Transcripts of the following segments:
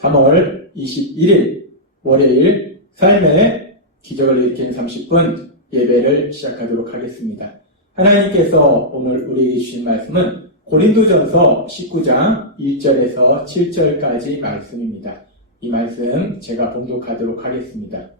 3월 21일 월요일 삶의 기적을 일으키는 30분 예배를 시작하도록 하겠습니다. 하나님께서 오늘 우리에게 주신 말씀은 고린도전서 19장 1절에서 7절까지 말씀입니다. 이 말씀 제가 봉독하도록 하겠습니다.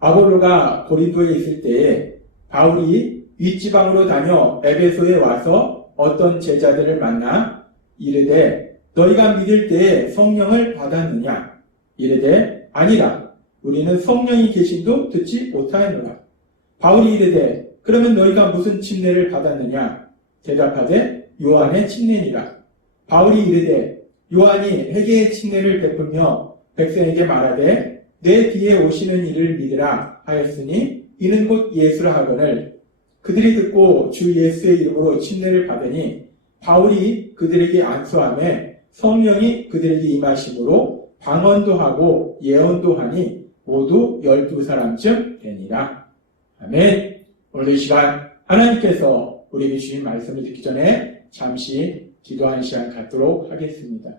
아볼로가 고린도에 있을 때에 바울이 윗지방으로 다녀 에베소에 와서 어떤 제자들을 만나 이르되 너희가 믿을 때에 성령을 받았느냐? 이르되 아니라 우리는 성령이 계심도 듣지 못하였노라. 바울이 이르되 그러면 너희가 무슨 침례를 받았느냐? 대답하되 요한의 침례니라. 바울이 이르되 요한이 회개의 침례를 베풀며 백성에게 말하되 내 뒤에 오시는 이를 믿으라 하였으니 이는 곧 예수라 하거늘 그들이 듣고 주 예수의 이름으로 침례를 받으니 바울이 그들에게 안수하며 성령이 그들에게 임하심으로 방언도 하고 예언도 하니 모두 12사람쯤 되니라. 아멘. 오늘 이 시간 하나님께서 우리에게 주신 말씀을 듣기 전에 잠시 기도하는 시간 갖도록 하겠습니다.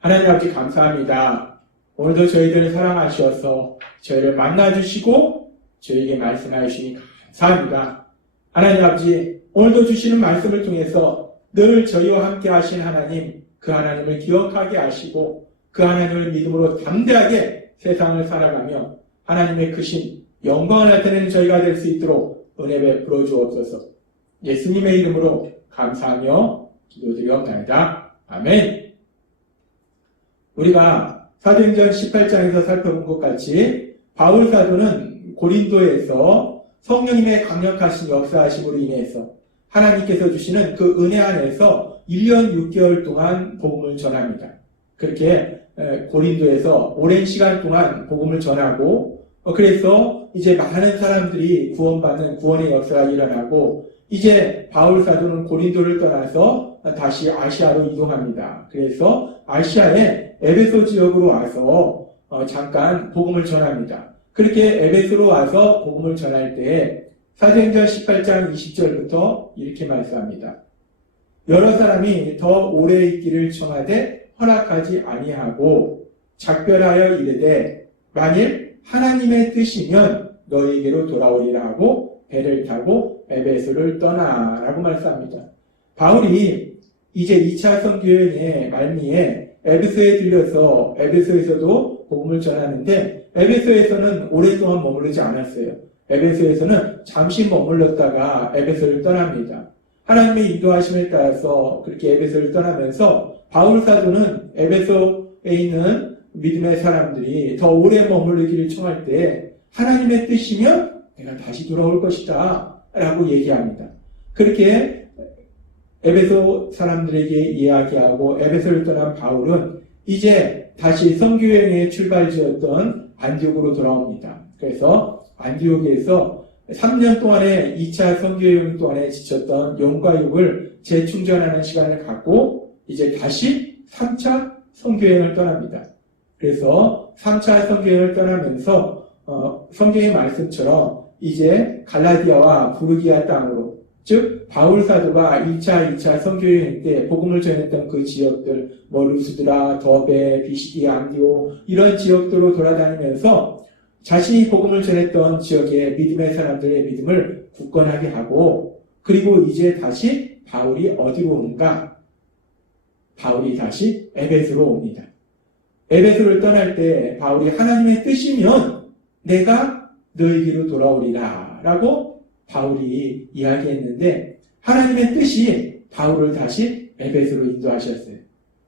하나님 아버지 감사합니다. 오늘도 저희들을 사랑하셔서 저희를 만나주시고 저희에게 말씀하여 주시니 감사합니다. 하나님 아버지 오늘도 주시는 말씀을 통해서 늘 저희와 함께 하신 하나님, 그 하나님을 기억하게 하시고 그 하나님을 믿음으로 담대하게 세상을 살아가며 하나님의 크신 영광을 나타내는 저희가 될 수 있도록 은혜 베풀어 주옵소서. 예수님의 이름으로 감사하며 기도드리옵나이다. 아멘. 우리가 사도행전 18장에서 살펴본 것 같이 바울 사도는 고린도에서 성령님의 강력하신 역사하심으로 인해서 하나님께서 주시는 그 은혜 안에서 1년 6개월 동안 복음을 전합니다. 그렇게 고린도에서 오랜 시간 동안 복음을 전하고 그래서 이제 많은 사람들이 구원받는 구원의 역사가 일어나고 이제 바울 사도는 고린도를 떠나서 다시 아시아로 이동합니다. 그래서 아시아의 에베소 지역으로 와서 잠깐 복음을 전합니다. 그렇게 에베소로 와서 복음을 전할 때에 사도행전 18장 20절부터 이렇게 말씀합니다. 여러 사람이 더 오래 있기를 청하되 허락하지 아니하고 작별하여 이르되 만일 하나님의 뜻이면 너희에게로 돌아오리라 하고 배를 타고 에베소를 떠나라고 말씀합니다. 바울이 이제 2차 선교여행의 말미에 에베소에 들려서 에베소에서도 복음을 전하는데 에베소에서는 오랫동안 머무르지 않았어요. 에베소에서는 잠시 머물렀다가 에베소를 떠납니다. 하나님의 인도하심에 따라서 그렇게 에베소를 떠나면서 바울 사도는 에베소에 있는 믿음의 사람들이 더 오래 머무르기를 청할 때 하나님의 뜻이면 내가 다시 돌아올 것이다 라고 얘기합니다. 그렇게 에베소 사람들에게 이야기하고 에베소를 떠난 바울은 이제 다시 선교여행의 출발지였던 안디옥으로 돌아옵니다. 그래서 안디옥에서 3년 동안의 2차 선교여행 동안에 지쳤던 영과 육을 재충전하는 시간을 갖고 이제 다시 3차 선교여행을 떠납니다. 그래서 3차 선교여행을 떠나면서 성경의 말씀처럼 이제 갈라디아와 부르기아 땅으로 즉 바울 사도가 1차, 2차 선교여행 때 복음을 전했던 그 지역들 루스드라, 더베, 비시디, 안디오 이런 지역들로 돌아다니면서 자신이 복음을 전했던 지역의 믿음의 사람들의 믿음을 굳건하게 하고 그리고 이제 다시 바울이 어디로 오는가? 바울이 다시 에베소로 옵니다. 에베소를 떠날 때 바울이 하나님의 뜻이면 내가 너희에게로 돌아오리라 라고 바울이 이야기했는데 하나님의 뜻이 바울을 다시 에베소로 인도하셨어요.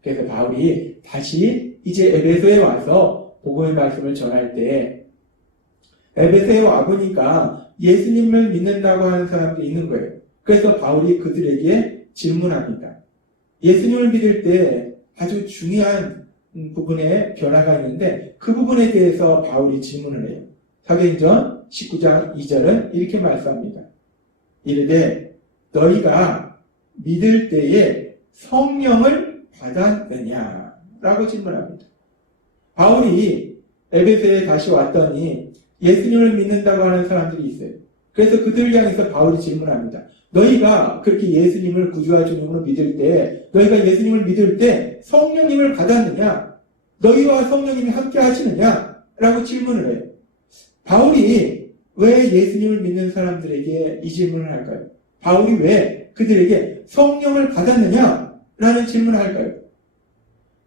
그래서 바울이 다시 이제 에베소에 와서 복음의 말씀을 전할 때 에베소에 와보니까 예수님을 믿는다고 하는 사람들이 있는 거예요. 그래서 바울이 그들에게 질문합니다. 예수님을 믿을 때 아주 중요한 부분에 변화가 있는데 그 부분에 대해서 바울이 질문을 해요. 사도행전 19장 2절은 이렇게 말씀합니다. 이르되 너희가 믿을 때에 성령을 받았느냐? 라고 질문합니다. 바울이 에베소에 다시 왔더니 예수님을 믿는다고 하는 사람들이 있어요. 그래서 그들을 향해서 바울이 질문합니다. 너희가 그렇게 예수님을 구주와 주님으로 믿을 때, 너희가 예수님을 믿을 때 성령님을 받았느냐? 너희와 성령님이 함께 하시느냐? 라고 질문을 해요. 바울이 왜 예수님을 믿는 사람들에게 이 질문을 할까요? 바울이 왜 그들에게 성령을 받았느냐? 라는 질문을 할까요?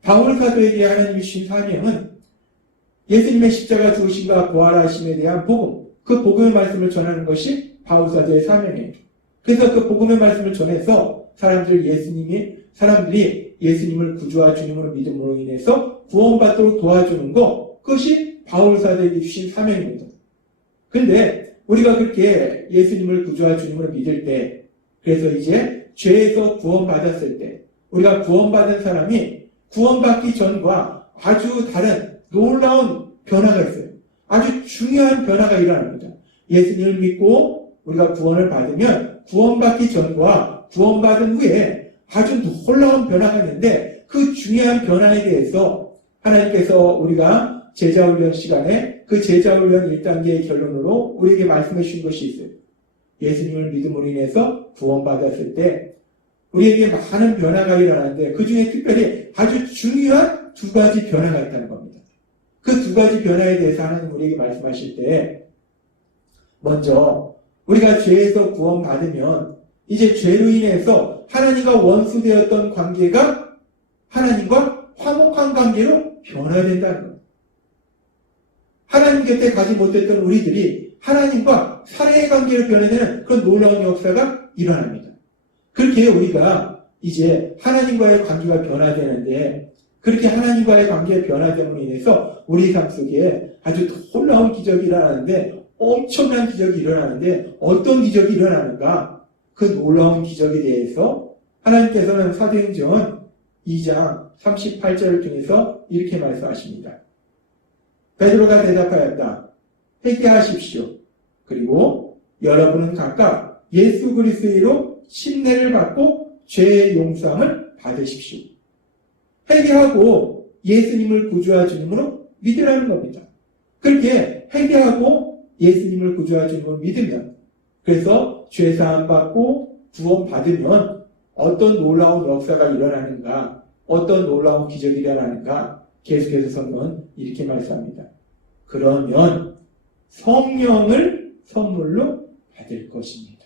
바울 사도에게 하나님이 주신 사명은 예수님의 십자가 죽으심과 부활하심에 대한 복음, 그 복음의 말씀을 전하는 것이 바울 사도의 사명이에요. 그래서 그 복음의 말씀을 전해서 사람들이 예수님을 구주와 주님으로 믿음으로 인해서 구원받도록 도와주는 것, 그것이 바울 사도에게 주신 사명입니다. 그런데 우리가 그렇게 예수님을 구주와 주님으로 믿을 때, 그래서 이제 죄에서 구원받았을 때, 우리가 구원받은 사람이 구원받기 전과 아주 다른 놀라운 변화가 있어요. 아주 중요한 변화가 일어납니다. 예수님을 믿고 우리가 구원을 받으면 구원받기 전과 구원받은 후에 아주 놀라운 변화가 있는데, 그 중요한 변화에 대해서 하나님께서 우리가 제자훈련 시간에 그 제자훈련 1단계의 결론으로 우리에게 말씀해 주신 것이 있어요. 예수님을 믿음으로 인해서 구원받았을 때 우리에게 많은 변화가 일어나는데, 그 중에 특별히 아주 중요한 두 가지 변화가 있다는 겁니다. 그 두 가지 변화에 대해서 하나님 우리에게 말씀하실 때, 먼저 우리가 죄에서 구원받으면 이제 죄로 인해서 하나님과 원수되었던 관계가 하나님과 화목한 관계로 변화된다는 겁니다. 하나님 곁에 가지 못했던 우리들이 하나님과 사랑의 관계로 변화되는 그런 놀라운 역사가 일어납니다. 그렇게 우리가 이제 하나님과의 관계가 변화되는데, 그렇게 하나님과의 관계가 변화됨으로 인해서 우리 삶 속에 아주 놀라운 기적이 일어나는데, 엄청난 기적이 일어나는데, 어떤 기적이 일어나는가? 그 놀라운 기적에 대해서 하나님께서는 사도행전 2장 38절을 통해서 이렇게 말씀하십니다. 베드로가 대답하였다. 회개하십시오. 그리고 여러분은 각각 예수 그리스도로 침례를 받고 죄의 용서함을 받으십시오. 회개하고 예수님을 구주와 주님으로 믿으라는 겁니다. 그렇게 회개하고 예수님을 구주와 주님으로 믿으면, 그래서 죄사함 받고 구원 받으면 어떤 놀라운 역사가 일어나는가, 어떤 놀라운 기적이 일어나는가, 계속해서 성경은 이렇게 말씀합니다. 그러면 성령을 선물로 받을 것입니다.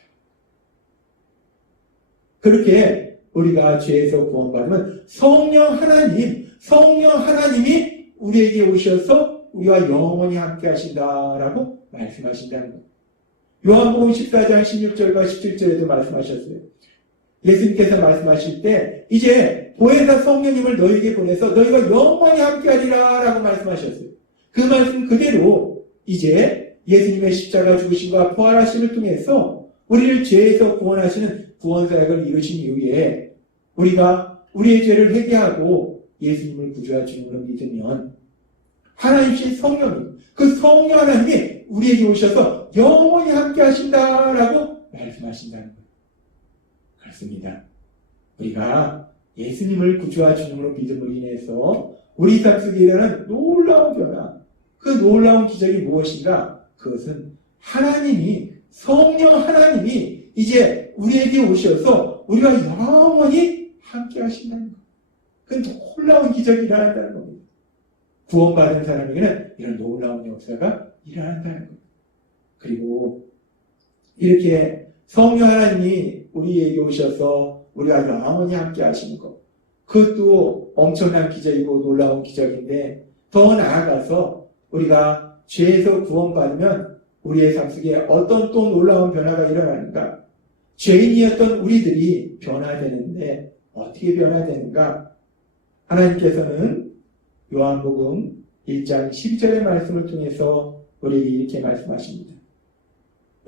그렇게 우리가 죄에서 구원받으면 성령 하나님이 우리에게 오셔서 우리와 영원히 함께 하신다라고 말씀하신다는 것. 요한복음 14장 16절과 17절에도 말씀하셨어요. 예수님께서 말씀하실 때 이제 보혜사 성령님을 너희에게 보내서 너희가 영원히 함께 하리라 라고 말씀하셨어요. 그 말씀 그대로 이제 예수님의 십자가 죽으심과 부활하심을 통해서 우리를 죄에서 구원하시는 구원사역을 이루신 이후에 우리가 우리의 죄를 회개하고 예수님을 구주와 주님으로 믿으면 하나님이신 성령님, 그 성령 하나님이 우리에게 오셔서 영원히 함께 하신다라고 말씀하신다는 거예요. 그렇습니다. 우리가 예수님을 구주와 주님으로 믿음으로 인해서 우리 삶 속에 일어나는 놀라운 변화, 그 놀라운 기적이 무엇인가? 그것은 성령 하나님이 이제 우리에게 오셔서 우리가 영원히 함께 하신다는 것. 그건 놀라운 기적이 일어난다는 겁니다. 구원받은 사람에게는 이런 놀라운 역사가 일어난다는 겁니다. 그리고 이렇게 성령 하나님이 우리에게 오셔서 우리가 영원히 함께 하시는 것. 그것도 엄청난 기적이고 놀라운 기적인데, 더 나아가서 우리가 죄에서 구원받으면 우리의 삶 속에 어떤 또 놀라운 변화가 일어나는가? 죄인이었던 우리들이 변화되는데 어떻게 변화되는가? 하나님께서는 요한복음 1장 12절의 말씀을 통해서 우리에게 이렇게 말씀하십니다.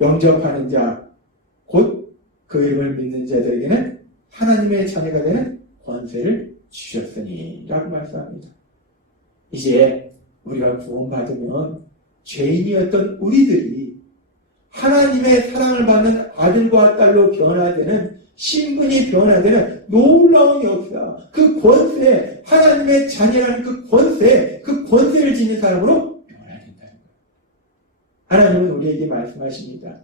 영접하는 자, 곧 그 이름을 믿는 자들에게는 하나님의 자녀가 되는 권세를 주셨으니 라고 말씀합니다. 이제 우리가 구원받으면 죄인이었던 우리들이 하나님의 사랑을 받는 아들과 딸로 변화되는, 신분이 변화되는 놀라운 역사, 그 권세, 하나님의 자녀라는 그 권세를 지닌 사람으로 변화된다는 거예요. 하나님은 우리에게 말씀하십니다.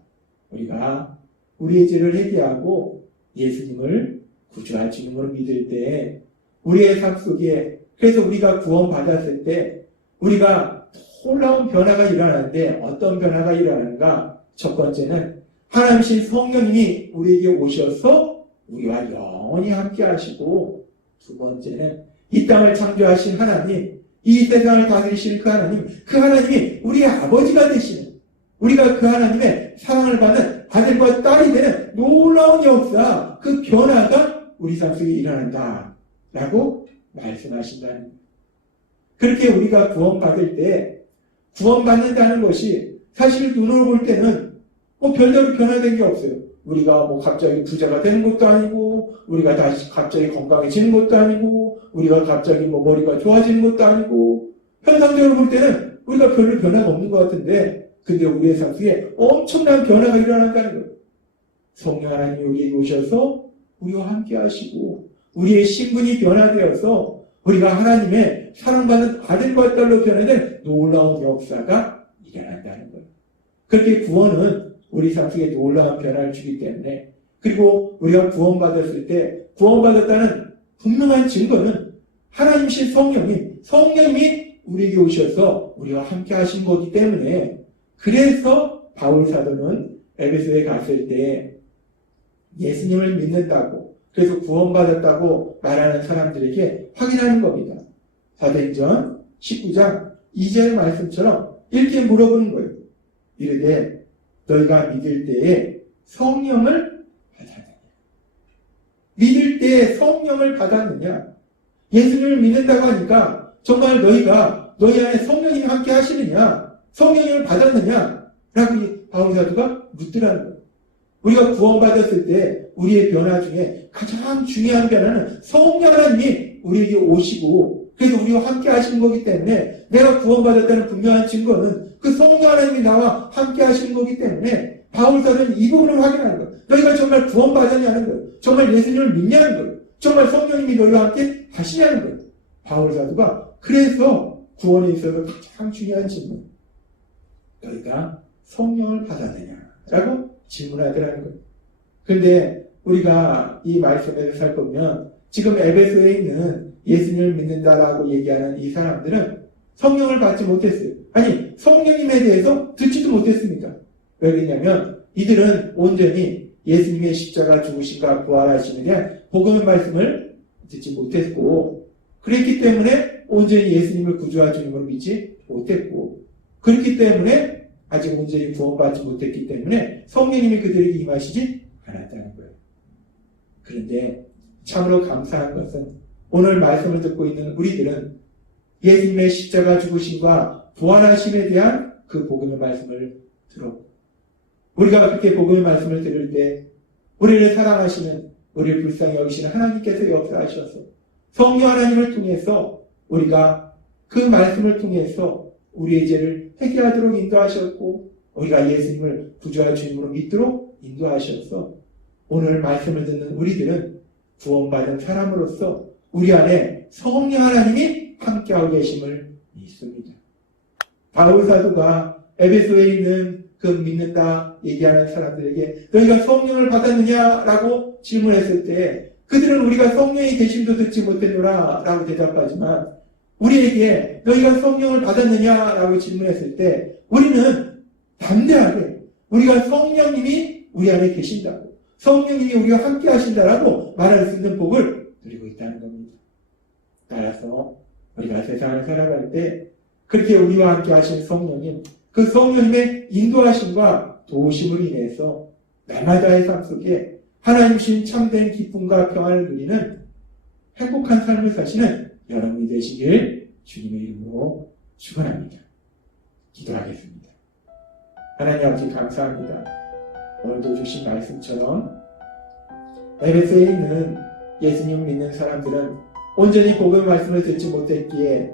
우리가 우리의 죄를 회개하고 예수님을 구주와 주님으로 믿을 때 우리의 삶 속에 그래서 우리가 구원받았을 때 우리가 놀라운 변화가 일어나는데 어떤 변화가 일어나는가? 첫 번째는 하나님이신 성령님이 우리에게 오셔서 우리와 영원히 함께 하시고, 두 번째는 이 땅을 창조하신 하나님, 이 세상을 다스리시는 그 하나님이 우리의 아버지가 되시는, 우리가 그 하나님의 사랑을 받는 아들과 딸이 되는 놀라운 역사, 그 변화가 우리 삶 속에 일어난다 라고 말씀하신다는 거예요. 그렇게 우리가 구원받을 때 구원받는다는 것이 사실 눈으로 볼 때는 별다른 변화된 게 없어요. 우리가 갑자기 부자가 되는 것도 아니고, 우리가 다시 갑자기 건강해지는 것도 아니고, 우리가 갑자기 머리가 좋아지는 것도 아니고, 현상적으로 볼 때는 우리가 별로 변화가 없는 것 같은데, 근데 우리의 삶 속에 엄청난 변화가 일어난다는 거예요. 성령 하나님이 우리에게 오셔서 우리와 함께 하시고, 우리의 신분이 변화되어서 우리가 하나님의 사랑받는 아들과 딸로 변화된 놀라운 역사가 일어난다는 거예요. 그렇게 구원은 우리 삶 속에 놀라운 변화를 주기 때문에, 그리고 우리가 구원받았을 때 구원받았다는 분명한 증거는 하나님이신 성령님이 우리에게 오셔서 우리와 함께 하신 거기 때문에, 그래서 바울 사도는 에베소에 갔을 때 예수님을 믿는다고, 그래서 구원받았다고 말하는 사람들에게 확인하는 겁니다. 사도행전 19장 2절 말씀처럼 이렇게 물어보는 거예요. 이르되 너희가 믿을 때에 성령을 받았느냐? 믿을 때에 성령을 받았느냐? 예수님을 믿는다고 하니까 정말 너희가 너희 안에 성령님이 함께 하시느냐? 성령님을 받았느냐? 라고 바울 사도가 묻더라는 거예요. 우리가 구원받았을 때 우리의 변화 중에 가장 중요한 변화는 성령 하나님이 우리에게 오시고, 그래서 우리와 함께 하시는 거기 때문에, 내가 구원받았다는 분명한 증거는 그 성령 하나님이 나와 함께 하시는 거기 때문에 바울 사도는 이 부분을 확인하는 거예요. 너희가 정말 구원받았냐는 거예요. 정말 예수님을 믿냐는 거예요. 정말 성령님이 너희와 함께 하시냐는 거예요. 바울 사도가 그래서 구원에 있어서 가장 중요한 질문, 너희가 성령을 받았느냐라고 질문하더라는 거예요. 그런데 우리가 이 말씀에서 살펴보면 지금 에베소에 있는 예수님을 믿는다라고 얘기하는 이 사람들은 성령을 받지 못했어요. 아니, 성령님에 대해서 듣지도 못했습니다. 왜 그러냐면 이들은 온전히 예수님의 십자가 죽으심과 부활하심에 대한 복음의 말씀을 듣지 못했고, 그랬기 때문에 온전히 예수님을 구주와 주님으로 믿지 못했고, 그렇기 때문에 아직 온전히 구원받지 못했기 때문에 성령님이 그들에게 임하시지 않았다는 거예요. 그런데 참으로 감사한 것은 오늘 말씀을 듣고 있는 우리들은 예수님의 십자가 죽으심과 부활하심에 대한 그 복음의 말씀을 들었고, 우리가 그렇게 복음의 말씀을 들을 때 우리를 사랑하시는, 우리를 불쌍히 여기시는 하나님께서 역사하셔서 성령 하나님을 통해서 우리가 그 말씀을 통해서 우리의 죄를 회개하도록 인도하셨고, 우리가 예수님을 구주와 주님으로 믿도록 인도하셔서 오늘 말씀을 듣는 우리들은 구원받은 사람으로서 우리 안에 성령 하나님이 함께하고 계심을 믿습니다. 바울 사도가 에베소에 있는 그 믿는다 얘기하는 사람들에게 너희가 성령을 받았느냐라고 질문했을 때 그들은 우리가 성령의 계심도 듣지 못했노라 라고 대답하지만, 우리에게 너희가 성령을 받았느냐라고 질문했을 때 우리는 담대하게 우리가 성령님이 우리 안에 계신다고, 성령님이 우리와 함께 하신다라고 말할 수 있는 복을 누리고 있다는 겁니다. 따라서 우리가 세상을 살아갈 때 그렇게 우리와 함께 하신 성령님, 그 성령님의 인도하심과 도우심으로 인해서 날마다의 삶 속에 하나님 주신 참된 기쁨과 평안을 누리는 행복한 삶을 사시는 여러분이 되시길 주님의 이름으로 축원합니다. 기도하겠습니다. 하나님 아버지 감사합니다. 오늘도 주신 말씀처럼 에베소에 있는 예수님 믿는 사람들은 온전히 복음의 말씀을 듣지 못했기에,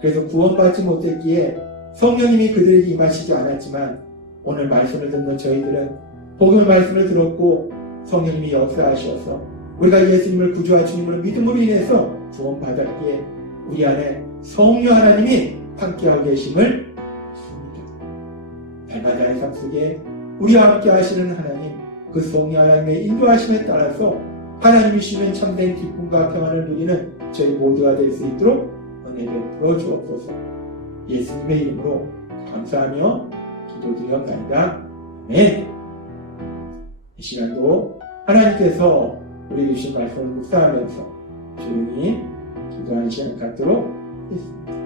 그래서 구원받지 못했기에 성령님이 그들에게 임하시지 않았지만, 오늘 말씀을 듣는 저희들은 복음의 말씀을 들었고 성령님이 역사하셔서 우리가 예수님을 구주와 주님으로 믿음으로 인해서 구원받았기에 우리 안에 성령 하나님이 함께하고 계심을 믿습니다. 날마다의 삶 속에 우리와 함께 하시는 하나님, 그 성령 하나님의 인도하심에 따라서 하나님이 주시는 참된 기쁨과 평안을 누리는 저희 모두가 될 수 있도록 은혜 베풀어 주옵소서. 예수님의 이름으로 감사하며 기도드렸나이다. 아멘. 이 시간도 하나님께서 우리 주신 말씀을 묵상하면서 조용히 기도하는 시간 갖도록 하겠습니다.